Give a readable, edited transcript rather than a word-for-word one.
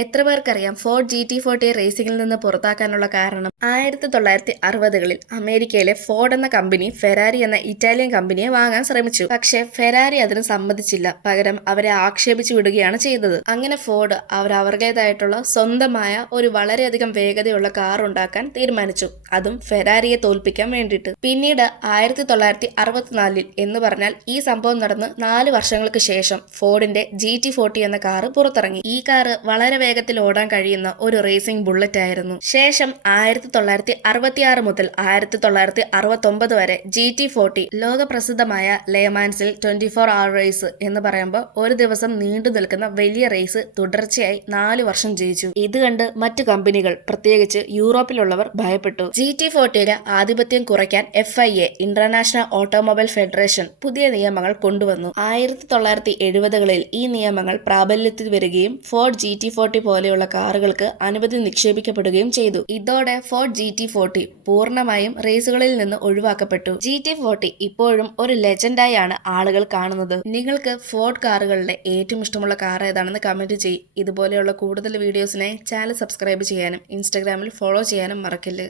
എത്ര പേർക്കറിയാം Ford GT40 റേസിംഗിൽ നിന്ന് പുറത്താക്കാനുള്ള കാരണം? 1960കളിൽ അമേരിക്കയിലെ ഫോർഡ് എന്ന കമ്പനി ഫെരാരി എന്ന ഇറ്റാലിയൻ കമ്പനിയെ വാങ്ങാൻ ശ്രമിച്ചു. പക്ഷേ ഫെരാരി അതിന് സമ്മതിച്ചില്ല. പകരം അവരെ ആക്ഷേപിച്ചു വിടുകയാണ് ചെയ്തത്. അങ്ങനെ ഫോർഡ് അവരുടേതായിട്ടുള്ള സ്വന്തമായ ഒരു വളരെയധികം വേഗതയുള്ള കാർ ഉണ്ടാക്കാൻ തീരുമാനിച്ചു. അതും ഫെരാരിയെ തോൽപ്പിക്കാൻ വേണ്ടിയിട്ട്. പിന്നീട് 1964 എന്ന് പറഞ്ഞാൽ ഈ സംഭവം നടന്ന് 4 വർഷങ്ങൾക്ക് ശേഷം ഫോർഡിന്റെ GT40 എന്ന കാറ് പുറത്തിറങ്ങി. ഈ കാറ് വളരെ വേഗത്തിൽ ഓടാൻ കഴിയുന്ന ഒരു റേസിംഗ് ബുള്ളറ്റ് ആയിരുന്നു. ശേഷം 1966 മുതൽ 1969 വരെ GT40 ലോകപ്രസിദ്ധമായ ലേമാൻസിൽ 24 hour റേസ് എന്ന് പറയുമ്പോൾ ഒരു ദിവസം നീണ്ടു നിൽക്കുന്ന വലിയ റേസ് തുടർച്ചയായി 4 വർഷം ജയിച്ചു. ഇത് കണ്ട് മറ്റു കമ്പനികൾ, പ്രത്യേകിച്ച് യൂറോപ്പിലുള്ളവർ ഭയപ്പെട്ടു. GT40യുടെ ആധിപത്യം കുറയ്ക്കാൻ FIA ഇന്റർനാഷണൽ ഓട്ടോമൊബൈൽ ഫെഡറേഷൻ പുതിയ നിയമങ്ങൾ കൊണ്ടുവന്നു. 1970കളിൽ ഈ നിയമങ്ങൾ പ്രാബല്യത്തിൽ വരികയും ഫോർഡ് GT40 പോലെയുള്ള കാറുകൾക്ക് അനുമതി നിക്ഷേപിക്കപ്പെടുകയും ചെയ്തു. ഇതോടെ ഫോർഡ് GT40 പൂർണ്ണമായും റേസുകളിൽ നിന്ന് ഒഴിവാക്കപ്പെട്ടു. GT40 ഇപ്പോഴും ഒരു ലെജൻഡായി ആണ് ആളുകൾ കാണുന്നത്. നിങ്ങൾക്ക് ഫോർഡ് കാറുകളിലെ ഏറ്റവും ഇഷ്ടമുള്ള കാർ ഏതാണെന്ന് കമന്റ് ചെയ്യ്. ഇതുപോലെയുള്ള കൂടുതൽ വീഡിയോസിനായി ചാനൽ സബ്സ്ക്രൈബ് ചെയ്യാനും ഇൻസ്റ്റാഗ്രാമിൽ ഫോളോ ചെയ്യാനും മറക്കല്ല്.